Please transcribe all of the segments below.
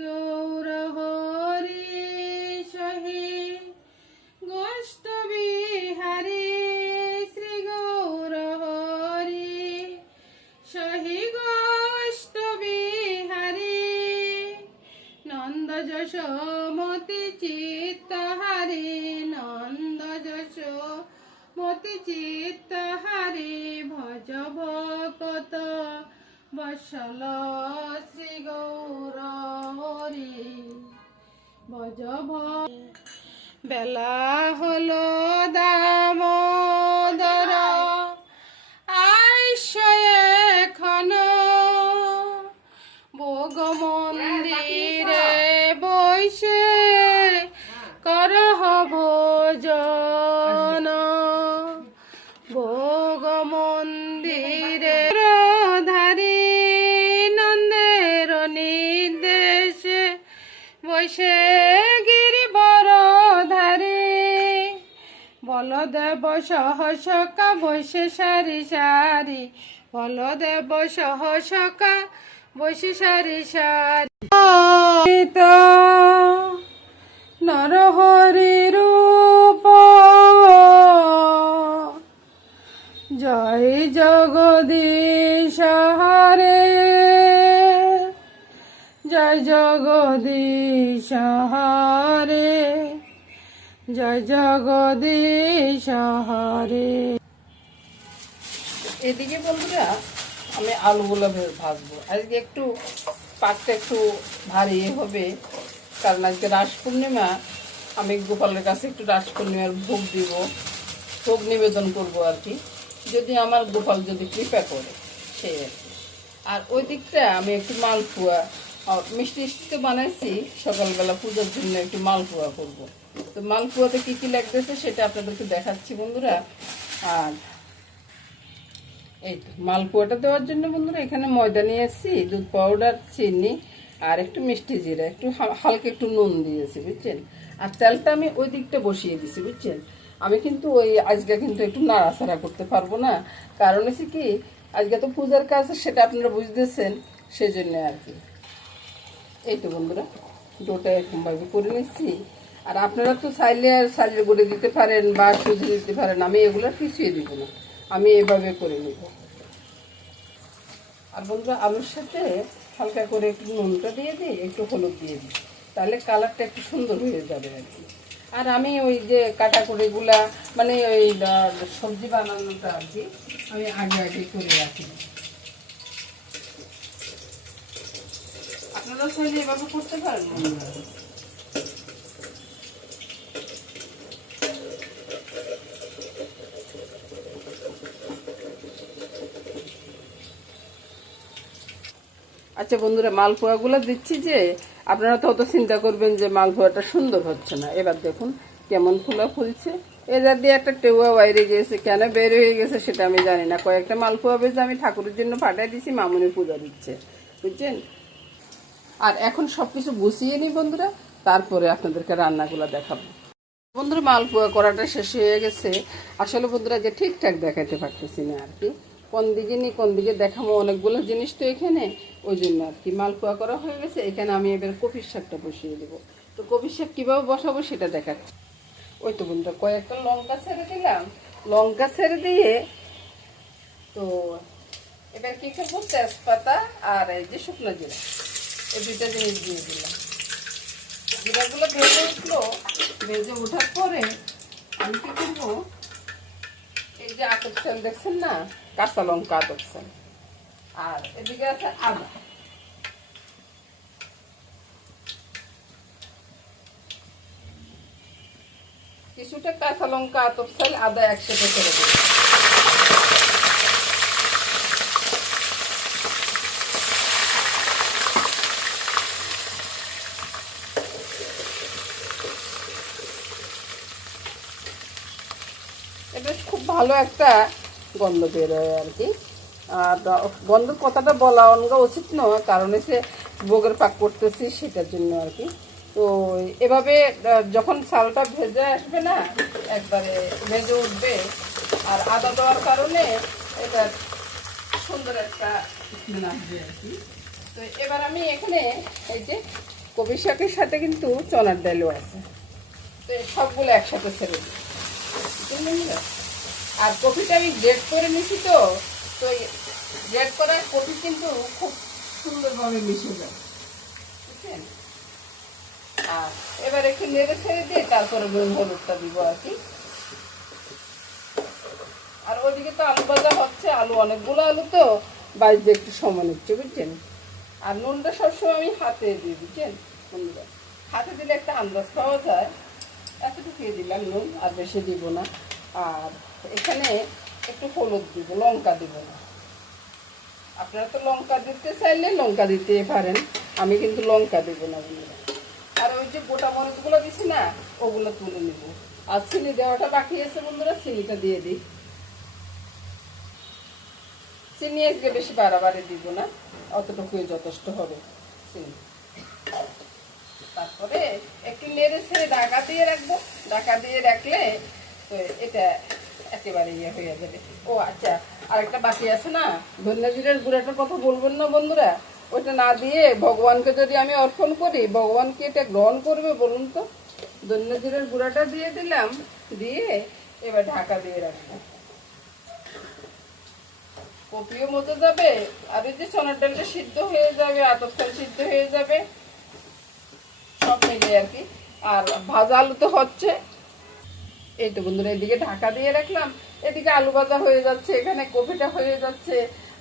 গৌর হরি সহে গোষ্ঠ বিহারী শ্রী গৌর হরি সহে গোষ্ঠ বিহারী নন্দ যশোমতি চিত্তহারি নন্দ যশোমতি চিত্তহারি ভজ ভকত বৎসল শ্রী গৌর হরি ভজ বেলা হলো দামোদর আইসয় এখন ভোগ মন্দিরে বৈশে করহ ভোজন ভোগ মন্দিরে ধারী নন্দের নির্দেশে বৈশে বলদেব সহসকা বৈশে সারি সারি বলদেব সহসকা বৈশে সারি সারি নরহরি রূপ জয় জগদীশ হরে জয় জগদীশ হরে জয় জগদীশ হরে। এদিকে বন্ধুরা আমি আলুগুলো ভাজবো। আজকে একটু পাকটা একটু ভারী হবে, কারণ আজকে রাস পূর্ণিমা। আমি গোপালের কাছে একটু রাস পূর্ণিমার ভোগ দিব, ভোগ নিবেদন করব আর কি, যদি আমার গোপাল যদি কৃপা করে সেই আর কি। আর ওই দিকটা আমি একটু মালপোয়া মিষ্টি মিষ্টি বানাইছি সকালবেলা পূজার জন্য, একটু মালপোয়া করব। তো মালপোয়াতে কি কি লাগতেছে সেটা আপনাদেরকে দেখাচ্ছি বন্ধুরা। আর এই তো মালপোয়াটা দেওয়ার জন্য বন্ধুরা এখানে ময়দা নিয়ে এসেছি, দুধ পাউডার, চিনি আর একটু মিষ্টি জিরা, একটু হালকা একটু নুন দিয়েছি বুঝছেন। আর তেলটা আমি ওই দিকটা বসিয়ে দিছি বুঝছেন। আমি কিন্তু ওই আজকে কিন্তু একটু নাড়াচাড়া করতে পারবো না, কারণ হচ্ছে কি আজকে তো পূজার কাজ, সেটা আপনারা বুঝতেছেন, সেজন্য আর কি। এই তো বন্ধুরা ডোটা এরকমভাবে করে নিচ্ছি। আর আপনারা তো চাইলে আর চাইলে গুঁড়ে দিতে পারেন বা সুজি দিতে পারেন, আমি এগুলো কিছুই দিব না, আমি এভাবে করে নেব। আর বন্ধুরা আলুর সাথে হালকা করে একটু নুনটা দিয়ে দিই, একটু হলুদ দিয়ে দিই, তাহলে কালারটা একটু সুন্দর হয়ে যাবে আর কি। আর আমি ওই যে কাটাকুটিগুলা মানে ওই সবজি বানানোটা আর কি আমি আগে আগে করে রাখি। আপনারা চাইলে এভাবে করতে পারেন। আচ্ছা বন্ধুরা মালপোয়াগুলো দিচ্ছি, যে আপনারা তো অত চিন্তা করবেন যে মালপোয়াটা সুন্দর হচ্ছে না। এবার দেখুন কেমন ফুলা ফুলছে। এবার দিয়ে একটা টেউয়া বাইরে গিয়েছে, কেন বের হয়ে গেছে সেটা আমি জানি না। কয়েকটা মালপোয়া বেজে আমি ঠাকুরের জন্য পাঠিয়ে দিছি, মামুনি পূজা দিচ্ছে বুঝছেন। আর এখন সবকিছু গুছিয়ে নিই বন্ধুরা, তারপরে আপনাদেরকে রান্নাগুলো দেখাবো। বন্ধুরা মালপোয়া করাটা শেষ হয়ে গেছে। আসলে বন্ধুরা যে ঠিকঠাক দেখাতে পারতেছি না আর কি, কোন দিকে নিই কোন দিকে দেখাবো, অনেকগুলো জিনিস তো এখানে, ওই জন্য আর কি। মালপোয়া করা হয়ে গেছে, এখানে আমি এবার কপির শাকটা বসিয়ে দেবো। তো কপির শাক কীভাবে বসাবো সেটা দেখাচ্ছি। ওই তো বন্ধুরা কয়েকটা লঙ্কা ছেড়ে দিলাম, লঙ্কা ছেড়ে দিয়ে তো এবার কী করবো, তেজপাতা আর এই যে শুকনো জিরা, এই দুইটা জিনিস দিয়ে দিলাম। জিরাগুলো ভেজে উঠলো, ভেজে ওঠার পরে আমি কি করবো, এই যে আতপ চাল দেখছেন না, কাঁচা লঙ্কা আতপ চাল, আর এদিকে আছে আদা, কিছুটা কাঁচা লঙ্কা আতপ চাল আদা একসাথে করে দেবো। এটা খুব ভালো একটা গন্ধ বেরোয় আর কি। আর গন্ধ কথাটা বলা অনগা উচিত নয়, কারণ এসে ভোগের পাক করতেছি সেটার জন্য আর কি। তো এভাবে যখন চালটা ভেজে আসবে না, একবারে ভেজে উঠবে, আর আদা দেওয়ার কারণে এটা সুন্দর একটা স্মেল আসবে আর কি। তো এবার আমি এখানে এই যে কপি শাকের সাথে কিন্তু চনার ডালও আছে। তো সবগুলো একসাথে ছেড়ে দিই। আর কপিটা আমি গ্রেড করে নিছি, তো তো গ্রেড করা কপি কিন্তু খুব সুন্দরভাবে মিশে যায়, বুঝছেন। আর এবার একটু নেড়ে ছেড়ে দিয়ে তারপরে নুন হলুদটা দিব আর কি। আর ওইদিকে তো আলু ভাজা হচ্ছে, আলু অনেকগুলো আলু তো বাইরে একটু সময় নিচ্ছে, বুঝছেন। আর নুনটা সবসময় আমি হাতে দিই, বুঝছেন বন্ধুরা। হাতে দিলে একটা আন্দাজ পাওয়া যায়। এতটুকু দিলাম নুন, আর বেশি দিব না। আর এখানে একটু হলুদ দিব, লঙ্কা দিব না। আপনারা তো লঙ্কা দিতে চাইলে লঙ্কা দিতে পারেন, আমি কিন্তু লঙ্কা দেবো না বন্ধুরা। আর ওই যে গোটা মরিচগুলো দিছি না, ওগুলো তুলে নিব। আর চিনি দেওয়াটা বাকি আছে বন্ধুরা, চিনিটা দিয়ে দিই। চিনি আজকে বেশি বাড়াবাড়ি দিব না, অতটুকুই যথেষ্ট হবে চিনি। তারপরে একটু নেড়ে ছেড়ে ঢাকা দিয়ে রাখবো। ঢাকা দিয়ে রাখলে তো এটা একেবারে ইয়ে হয়ে যাবে। ও আচ্ছা, আরেকটা বাকি আছে না, ধনিয়া জিরার গুঁড়াটার কথা বলবেন না বন্ধুরা। ওইটা না দিয়ে ভগবানকে যদি আমি অর্পণ করি, ভগবান কি এটা গ্রহণ করবে বলুন তো। ধনিয়া জিরার গুঁড়াটা দিয়ে দিলাম, দিয়ে এবার ঢাকা দিয়ে রাখবো। কপিও মতো যাবে, আর এই যে চনার ডালটা সিদ্ধ হয়ে যাবে, আতপ চাল সিদ্ধ হয়ে যাবে, সব মিলে আর কি। আর ভাজা আলু তো হচ্ছে, এই তো বন্ধুরা। এদিকে ঢাকা দিয়ে রাখলাম, এদিকে আলু ভাজা হয়ে যাচ্ছে, এখানে কপিটা হয়ে যাচ্ছে।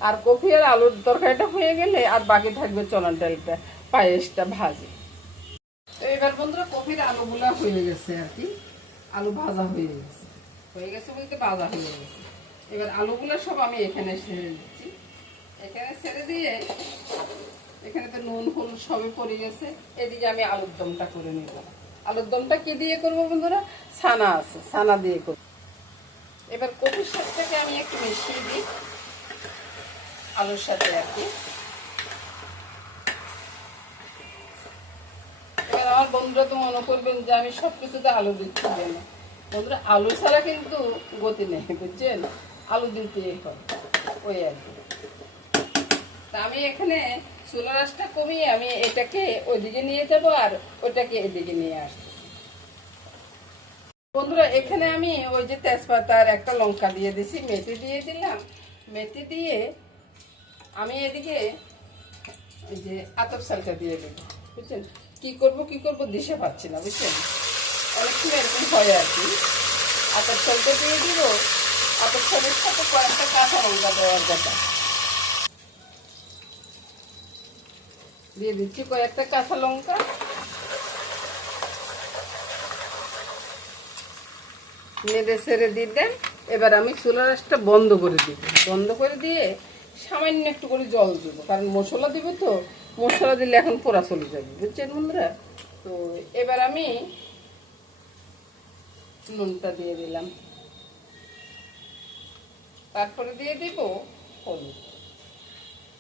আর কপি আর আলুর তরকারিটা হয়ে গেলে আর বাকি থাকবে চনার ডালটা, পায়েসটা ভাজি। তো এবার বন্ধুরা কপির আলুগুলা হয়ে গেছে আর কি, আলু ভাজা হয়ে গেছে। হয়ে গেছে বলতে ভাজা হয়ে গেছে। এবার আলুগুলো সব আমি এখানে ছেড়ে দিচ্ছি। এখানে ছেড়ে দিয়ে, এখানে তো নুন হলুদ সবই পড়ে গেছে। এদিকে আমি আলুর দমটা করে নিব। আলুর দমটা কি দিয়ে করবো বন্ধুরা? ছানা আছে, ছানা দিয়ে করবো। এবার কপির শাকটাকে আমি একটু মিশিয়ে দিই আলুর সাথে আর কি। এবার আমার বন্ধুরা তো মনে করবেন যে আমি সবকিছুতে আলু দিচ্ছি কেন। বন্ধুরা আলু ছাড়া কিন্তু গতি নেই, বুঝছেন। আলু দিতেই হয়, ওই আর কি। তা আমি এখানে চুলার আঁচটা কমিয়ে আমি এটাকে ওইদিকে নিয়ে যাব, আর ওইটাকে এদিকে নিয়ে আসছি। বন্ধুরা এখানে আমি ওই যে তেজপাতা আর একটা লঙ্কা দিয়ে দিছি, মেথি দিয়ে দিলাম। মেথি দিয়ে আমি এদিকে ওই যে আতপ চালটা দিয়ে দেবো, বুঝছেন। কি করব দিশে পাচ্ছি না, বুঝছেন। অনেক সময় এরকম হয় আর কি। আতপ চালটা দিয়ে দিব। আতপ চালের সাথে কয়েকটা কাঁচা লঙ্কা দেওয়ার কথা দিয়ে দিচ্ছি, কয়েকটা কাঁচা লঙ্কা। নেড়ে ছেড়ে দিলেন। এবার আমি চুলার আঁচটা বন্ধ করে দিব। বন্ধ করে দিয়ে সামান্য একটু করে জল দিব, কারণ মশলা দিব তো, মশলা দিলে এখন পোড়া চলে যাবে, বুঝছেন বন্ধুরা। তো এবার আমি নুনটা দিয়ে দিলাম, তারপরে দিয়ে দিব হলুদ।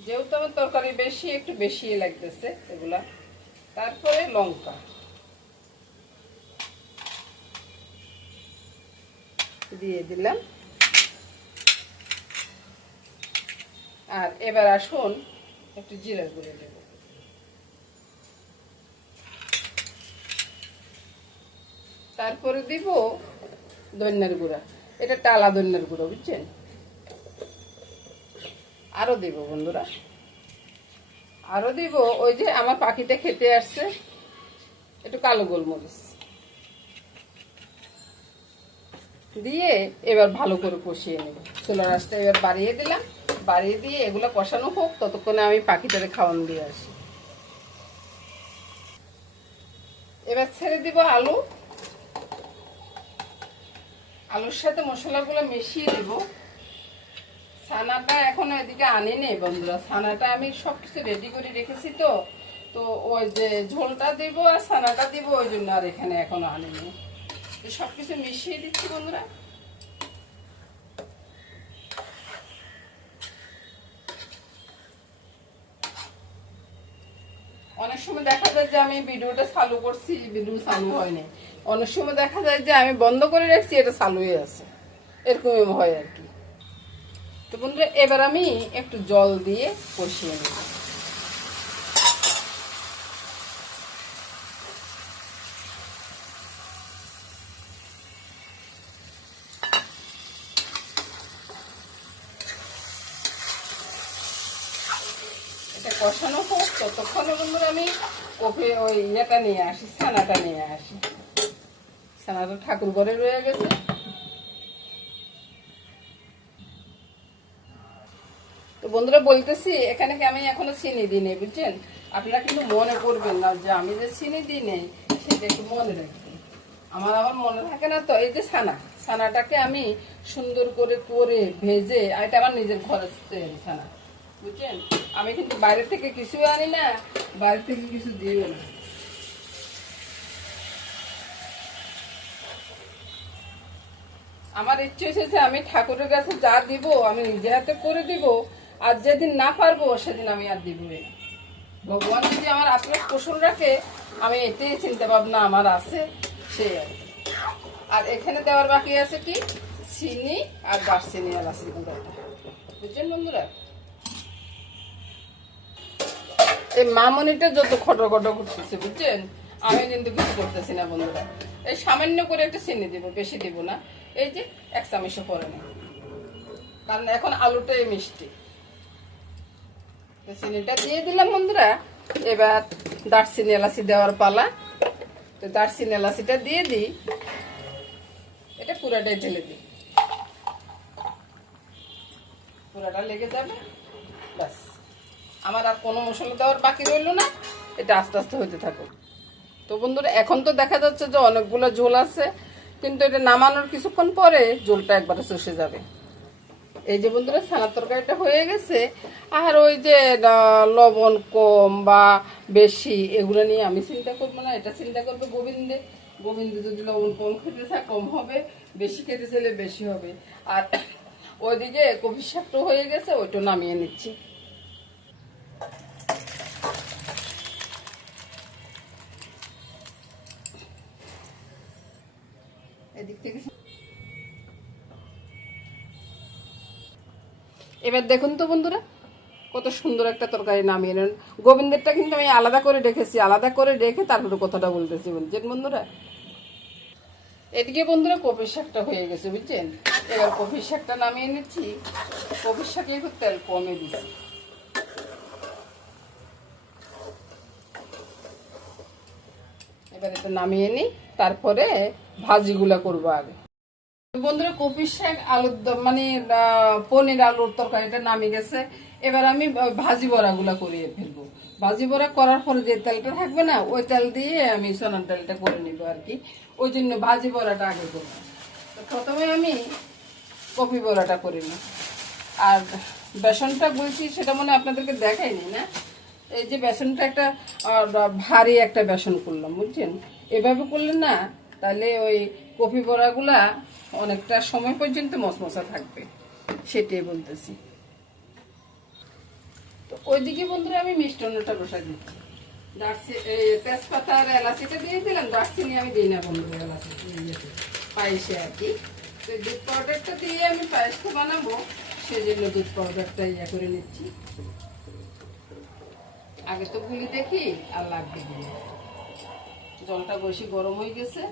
যেহেতু আমার তরকারি বেশি, একটু বেশি লাগতেছে এগুলা। তারপরে লঙ্কা দিয়ে দিলাম। আর এবার আসুন একটু জিরার গুঁড়ো দেব। তারপরে দিব ধনিয়ার গুঁড়া, এটা টালা ধনিয়ার গুঁড়ো, বুঝছেন। আরো দিব বন্ধুরা, আরো দিব ওই যে আমার পাখিটা খেতে আসছে, একটু কালো গোলমরিচ দিয়ে এবার ভালো করে কষিয়ে নেব। চুলার আঁচটা এবার বাড়িয়ে দিলাম, বাড়িয়ে দিয়ে এগুলো কষানো হোক, ততক্ষণে আমি পাখিটারে খাওয়ান দিয়ে আসি। এবার ছেড়ে দিব আলু। আলুর সাথে মশলাগুলো মিশিয়ে দিব। ছানাটা এখন এদিকে আনি নেই বন্ধুরা, ছানাটা আমি সবকিছু রেডি করে রেখেছি। তো তো ওই যে ঝোলটা দিব আর ছানাটা দিব, ওই জন্য আর এখানে এখনো আনিনি। সবকিছু মিশিয়ে দিচ্ছি বন্ধুরা। অনেক সময় দেখা যায় যে আমি ভিডিওটা চালু করছি, ভিডিও চালু হয়নি। অনেক সময় দেখা যায় যে আমি বন্ধ করে রাখছি, এটা চালু হয়ে আছে, এরকমই হয় আর কি। তো বন্ধুরা এবার আমি একটু জল দিয়ে কষিয়ে নেব। এটা কষানো হোক, ততক্ষণে বন্ধুরা আমি কফি ওই ইয়েটা নিয়ে আসি, ছানাটা নিয়ে আসি। ছানাটা ঠাকুর ঘরে রয়ে গেছে। তো বন্ধুরা বলতেছি, এখানে কি আমি এখনো চিনি দিই নেই, বুঝছেন? আপনারা কিন্তু মনে করবেন না যে আমি যে চিনি দিই নেই, সেটা একটু মনে রাখবেন। আমার আবার মনে থাকে না তো। এই যে ছানাটাকে আমি সুন্দর করে ভেজে, এটা আমার নিজের ঘরের তৈরি ছানা, বুঝছেন? আমি কিন্তু বাইরে থেকে কিছু আনি না, বাইরে থেকে কিছু দিও না। আমার ইচ্ছে হয়েছে আমি ঠাকুরের কাছে যা দিব আমি নিজে হাতে করে দিব, আর যেদিন না পারবো সেদিন আমি আর দিব না। ভগবান যদি আমার আত্মার পোষণ রাখে, আমি এটাই চিন্তা ভাবনা আমার আছে, সেই আর কি। আর এখানে দেওয়ার বাকি আছে কি, চিনি আর দারচিনি এলাচি গুঁড়াটা, বুঝছেন বন্ধুরা? এই মামনিটা যত খটর করতেছে, বুঝছেন? আমি কিন্তু কিছু করতেছি না বন্ধুরা। এই সামান্য করে একটা চিনি দিব, বেশি দিব না। এই যে 1 চামচও পরে না, কারণ এখন আলুটাই মিষ্টি। চিনিটা দিয়ে দিলাম বন্ধুরা। এবার দারচিনি এলাচি দেওয়ার পালা। তো দারচিনি এলাচিটা দিয়ে দিই, এটা পুরাটাই ঢেলে দিই, পুরাটা লেগে যাবে। ব্যাস, আমার আর কোনো মশলা দেওয়ার বাকি রইল না। এটা আস্তে আস্তে হইতে থাকুক। তো বন্ধুরা এখন তো দেখা যাচ্ছে যে অনেকগুলো ঝোল আছে, কিন্তু এটা নামানোর কিছুক্ষণ পরে ঝোলটা একবারে চষে যাবে। এই যে বন্ধুরা ছানার তরকারিটা হয়ে গেছে। আর ওই যে লবণ কম বা বেশি এগুলো নিয়ে আমি চিন্তা করবো না, এটা চিন্তা করবে গোবিন্দে যদি লবণ কম খেতে চায় কম হবে, বেশি খেতে চাইলে বেশি হবে। আর ওইদিকে কফি শাকটা হয়ে গেছে, ওইটা নামিয়ে নিচ্ছি। এদিক থেকে এবার দেখুন তো বন্ধুরা, কত সুন্দর একটা তরকারি নামিয়ে নেন। গোবিন্দেরটা কিন্তু আমি আলাদা করে রেখেছি, আলাদা করে রেখে তারপরে কথাটা বলতেছি, বুঝছেন বন্ধুরা? এদিকে বন্ধুরা কপির শাকটা হয়ে গেছে, বুঝছেন? এবার কপির শাকটা নামিয়ে নিচ্ছি। কপির শাকে একটু তেল কমে দিচ্ছি। এবার এটা নামিয়ে নিই, তারপরে ভাজিগুলা করবো আগে। বন্ধুরা কপির শাক আলুর মানে পনির আলুর তরকারিটা নামে গেছে। এবার আমি ভাজি বড়াগুলা করিয়ে ফেলবো। ভাজি বড়া করার পরে যে তেলটা থাকবে না, ওই তেল দিয়ে আমি সোনার ডালটা করে নিবো আর কি। ওই জন্য ভাজি বড়াটা আগে করবো। প্রথমে আমি কপি বড়াটা করে নিই। আর বেসনটা বলছি সেটা মনে আপনাদেরকে দেখাইনি না। এই যে বেসনটা একটা ভারী একটা বেসন করলাম, বুঝছেন? এভাবে করলে না, তাহলে ওই কফি বড়াগুলা অনেকটা সময় পর্যন্ত মশমশা থাকবে, সেটাই বলতেছি। তো ওইদিকে বন্ধুরা আমি মিষ্টান্নটা বসা দিচ্ছি। তেজপাতা আর এলাচিটা দিয়ে দিলাম, দারচিনি আমি দিই না বন্ধুরা এলাচি পায়েসে আর কি। তো দুধ পাউডারটা দিয়ে আমি পায়েসটা বানাবো, সেজন্য দুধ পাউডারটা করে নিচ্ছি। আগে তো গুলি দেখি আর লাগবে, জলটা বেশি গরম হয়ে গেছে।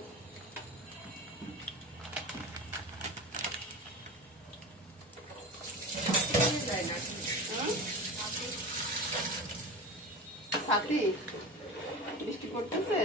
সাথী বৃষ্টি পড়তেছে।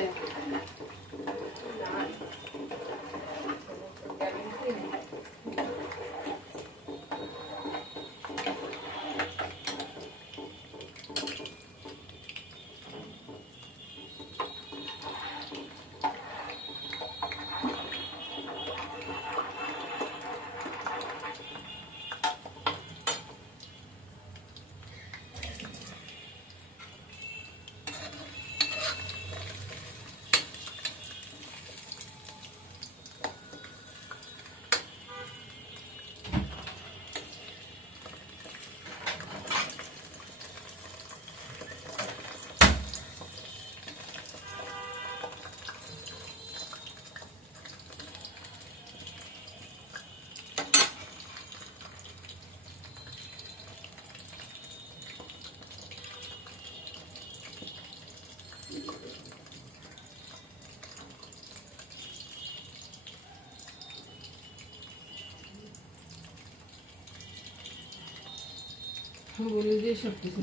বলি যে সব কিছু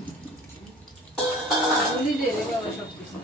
বলি যে বাবা সব কিছু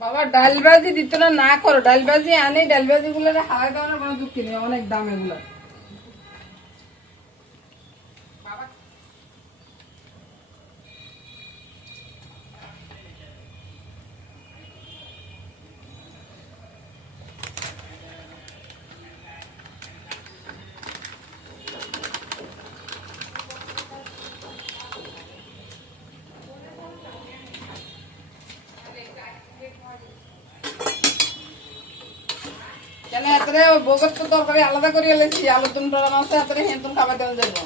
বাবা ডালবাজি দিত না না করো ডালবাজি আনে ডালবাজি গুলো হাওয়ায় দেওয়ার কোনো যুক্তি নেই অনেক দাম এগুলো কেন এতরে বগত তো তরকারি আলাদা করে এলেছি আলুর দুম ডরা মাছে এতরে হেঁতুন খাবার দেওয়া যাবো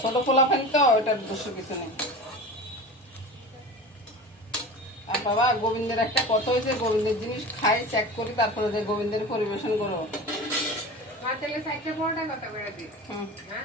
ছোট পোলা ফেন তো ওটার দোষ কিছু নেই আর বাবা গোবিন্দের একটা কথা হয়েছে গোবিন্দের জিনিস খাই চেক করি তারপরে যে গোবিন্দের পরিবেশন করো না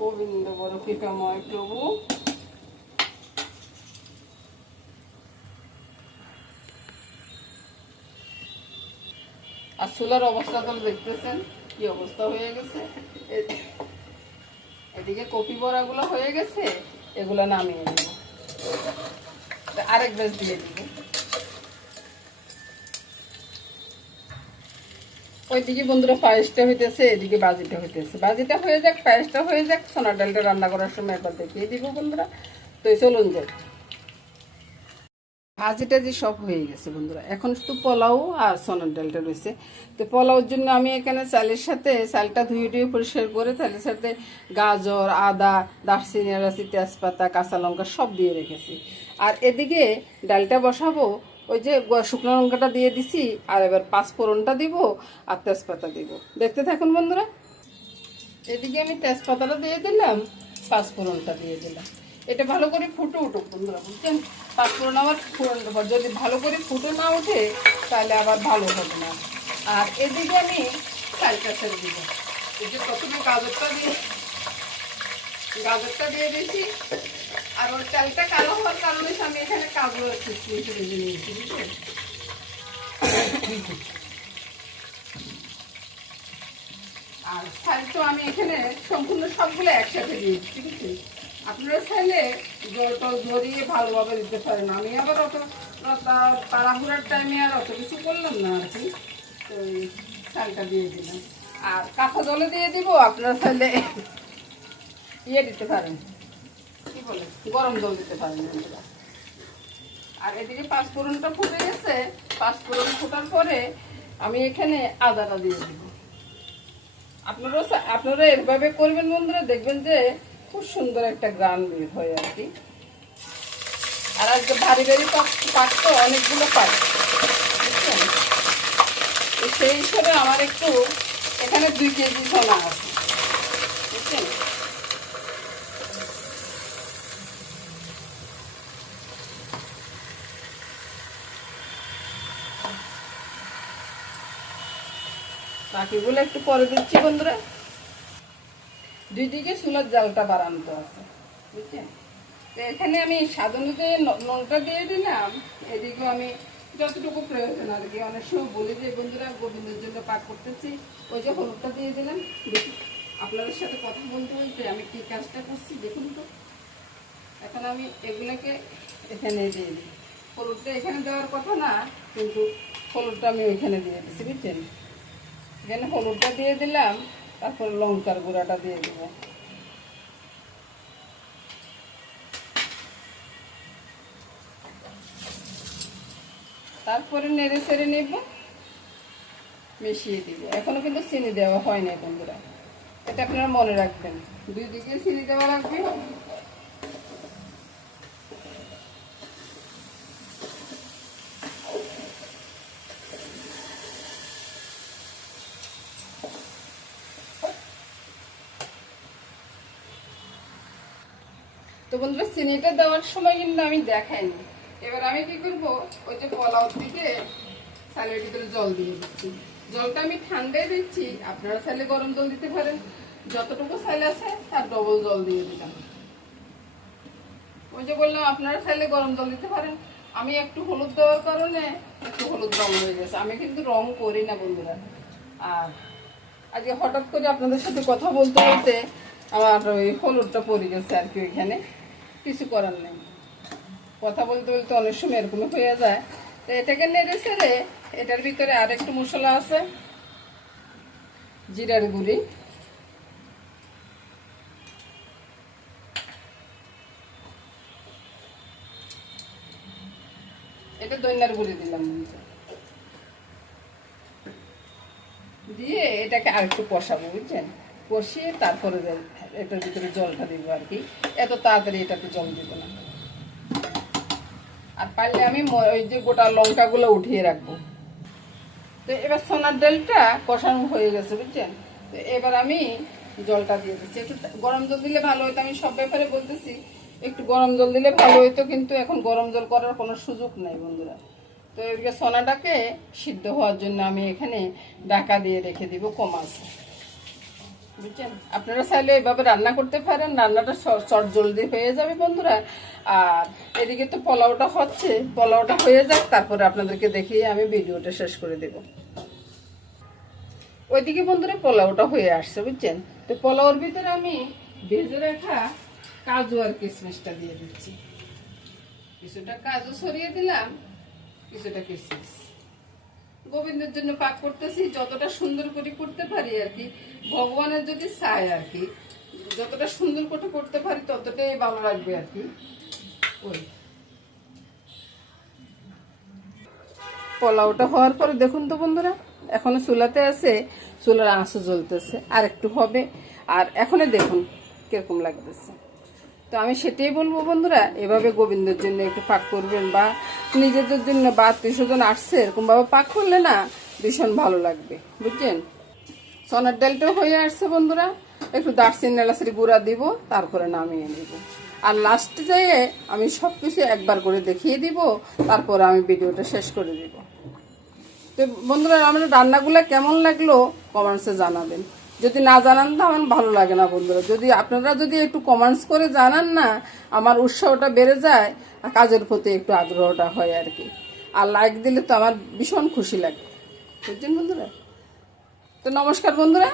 গোবিন্দ বড় কৃপাময় প্রভু আর চুলার অবস্থা তো দেখতেছেন কি অবস্থা হয়ে গেছে এদিকে কপি বড়া গুলো হয়ে গেছে এগুলো নামিয়ে দিব আরেক ব্যাচ দিয়ে দিব ওইদিকে বন্ধুরা পায়েসটা হইতেছে এদিকে বাজিটা হইতেছে বাজিটা হয়ে যাক পায়েসটা হয়ে যাক সোনার ডালটা রান্না করার সময় একবার দেখিয়ে দিব বন্ধুরা তো চলুন যাই ভাজিটা যে সব হয়ে গেছে বন্ধুরা এখন শুধু পোলাও আর সোনার ডালটা রয়েছে তো পোলাওর জন্য আমি এখানে চালের সাথে চালটা ধুয়ে পরিষ্কার করে চালের সাথে গাজর আদা দারচিনি এলাচি তেজপাতা কাঁচা লঙ্কা সব দিয়ে রেখেছি আর এদিকে ডালটা বসাবো ওই যে শুকনো লঙ্কাটা দিয়ে দিছি, আর এবার পাঁচফোড়নটা দিব আর তেজপাতা দিব। দেখতে থাকুন বন্ধুরা। এদিকে আমি তেজপাতাটা দিয়ে দিলাম, পাঁচফোড়নটা দিয়ে দিলাম। এটা ভালো করে ফুটে উঠুক বন্ধুরা, বুঝছেন? পাঁচফোড়ন আবার যদি ভালো করে ফুটে না ওঠে তাহলে আবার ভালো হবে না। আর এদিকে আমি চালটা ছেড়ে দিব। এই যে প্রথমে গাজরটা দিয়ে দিয়েছি, আর ওর চালটা কালো হওয়ার কারণে আমি এখানে কাজু আর কিশমিশ ভেজে নিয়েছি, বুঝছেন? আর চাল তো আমি এখানে সম্পূর্ণ সবগুলো একসাথে দিয়েছি, ঠিক আছে? আপনারা চাইলে জল টল ধরিয়ে ভালোভাবে দিতে পারেন। আমি আবার অত তাড়াহুড়ার টাইমে আর অত কিছু করলাম না আর কি, তো চালটা দিয়ে দিলাম। আর কাঁচা জলে দিয়ে দিব, আপনারা চাইলে দিতে পারেন, কি বলে, গরম জল দিতে পারেন। আর এদিকে পাঁচফোড়নটা ফুটে গেছে। পাঁচফোড়ন ফোটার পরে আমি এখানে আদাটা দিয়ে দিব। আপনারা এভাবে করবেন বন্ধুরা, দেখবেন যে খুব সুন্দর একটা গ্রান বের হয় আর কি। আর আজকে ভারী ভারী পাক তো অনেকগুলো পাক, বুঝছেন? সেই হিসেবে আমার একটু এখানে 2 কেজি সোনা আছে, বুঝছেন? বাকিগুলো একটু পরে দিচ্ছি বন্ধুরা। 2 দিকে চুলার জালটা বাড়ানো আছে, বুঝছেন? তো এখানে আমি স্বাদ অনুযায়ী নুনটা দিয়ে দিলাম। এদিকেও আমি যতটুকু প্রয়োজন আর কি, অনেক সময় বলি যে বন্ধুরা গোবিন্দের জন্য পাক করতেছি, ওই যে হলুদটা দিয়ে দিলাম। দেখুন আপনাদের সাথে কথা বলতে বলতে আমি কি কাজটা করছি দেখুন তো। এখন আমি এগুলোকে এখানে দিয়ে দিই। হলুদটা এখানে দেওয়ার কথা না, কিন্তু হলুদটা আমি ওইখানে দিয়ে দিচ্ছি, বুঝছেন? এখানে হলুদটা দিয়ে দিলাম, তারপর লঙ্কার গুঁড়াটা দিয়ে দিব। তারপরে নেড়ে চেড়ে নেব, মিশিয়ে দিব। এখনো কিন্তু চিনি দেওয়া হয় না বন্ধুরা, এটা আপনারা মনে রাখবেন। 2 দিকে চিনি দেওয়া লাগবে। তো বন্ধুরা চিনিটা দেওয়ার সময় কিন্তু আমি দেখাইনি। এবার আমি কি করব, ওই যে পোলাও থেকে চালের ভিতরে জল দিয়ে দিচ্ছি। জলটা আমি ঠান্ডায় দিচ্ছি, আপনারা চাইলে গরম জল দিতে পারেন। যতটুকু চাইলে আছে তার ডবল জল দিয়ে দিলাম। ওই যে বললাম আপনারা চাইলে গরম জল দিতে পারেন। আমি একটু হলুদ দেওয়ার কারণে একটু হলুদ রং হয়ে গেছে। আমি কিন্তু রং করি না বন্ধুরা। আর আজকে হঠাৎ করে আপনাদের সাথে কথা বলতে বলতে আমার ওই হলুদটা পড়ে গেছে আর কি, ওইখানে কিছু করার নেই। কথা বলতে বলতে অনেক সময় এরকম হয়ে যায়। তো এটাকে নেড়ে ছেড়ে এটার ভিতরে আর একটু মশলা আছে, জিরার গুঁড়ি, এটা ধনিয়ার গুঁড়ি দিলাম, দিয়ে এটাকে আর একটু কষাবো, বুঝছেন? কষিয়ে তারপরে এটার ভিতরে জলটা দিব আর কি। এত তাড়াতাড়ি এটাতে জল দিব না। আর পারলে আমি ওই যে গোটা লঙ্কাগুলো উঠিয়ে রাখবো। তো এবার সোনার ডালটা কষানো হয়ে গেছে, বুঝছেন? তো এবার আমি জলটা দিয়ে দিচ্ছি। একটু গরম জল দিলে ভালো হতো, আমি সব ব্যাপারে বলতেছি একটু গরম জল দিলে ভালো হতো, কিন্তু এখন গরম জল করার কোনো সুযোগ নাই বন্ধুরা। তো এদিকে সোনাটাকে সিদ্ধ হওয়ার জন্য আমি এখানে ঢাকা দিয়ে রেখে দিব কম আছে, বুঝছেন? আপনারা চাইলে এভাবে রান্না করতে পারেন, রান্নাটা চট জলদি হয়ে যাবে বন্ধুরা। আর এদিকে তো পোলাওটা হচ্ছে, পোলাওটা হয়ে যাক, তারপরে আপনাদেরকে দেখিয়ে আমি ভিডিওটা শেষ করে দেব। ওইদিকে বন্ধুরা পোলাওটা হয়ে আসছে, বুঝছেন? তো পোলাওর ভিতরে আমি ভেজে রাখা কাজু আর কিশমিশটা দিয়ে দিচ্ছি। কিছুটা কাজু ছড়িয়ে দিলাম, কিছুটা কিশমিশ। গোবিন্দের জন্য পাক করতেছি, যতটা সুন্দর করে করতে পারি আর কি, ভগবানের যদি চায় আর কি, যতটা সুন্দর করে করতে পারি ততটাই ভালো লাগবে আর কি। ওই পোলাওটা হওয়ার পরে দেখুন তো বন্ধুরা, এখনো চুলাতে আছে, চুলার আঁচও জ্বলতেছে, আর একটু হবে। আর এখনই দেখুন কিরকম লাগতেছে। তো আমি সেটাই বলবো বন্ধুরা, এভাবে গোবিন্দের জন্য একটু পাক করবেন, বা নিজেদের জন্য বা আত্মীয় স্বজন আসছে এরকমভাবে পাক করলে না ভীষণ ভালো লাগবে, বুঝছেন। চনার ডালটাও হয়ে আসছে বন্ধুরা, একটু দারচিনি এলাচের গুঁড়া দিব, তারপরে নামিয়ে নিব। আর লাস্টে যেয়ে আমি সব কিছু একবার করে দেখিয়ে দিব, তারপরে আমি ভিডিওটা শেষ করে দিব। তো বন্ধুরা, আমার রান্নাগুলো কেমন লাগলো কমেন্টসে জানাবেন। যদি না জানান তো আমার ভালো লাগে না বন্ধুরা। যদি আপনারা যদি একটু কমেন্টস করে জানান না, আমার উৎসাহটা বেড়ে যায়, আর কাজের প্রতি একটু আগ্রহটা হয় আর কি। আর লাইক দিলে তো আমার ভীষণ খুশি লাগে, বুঝছেন বন্ধুরা। তো নমস্কার বন্ধুরা।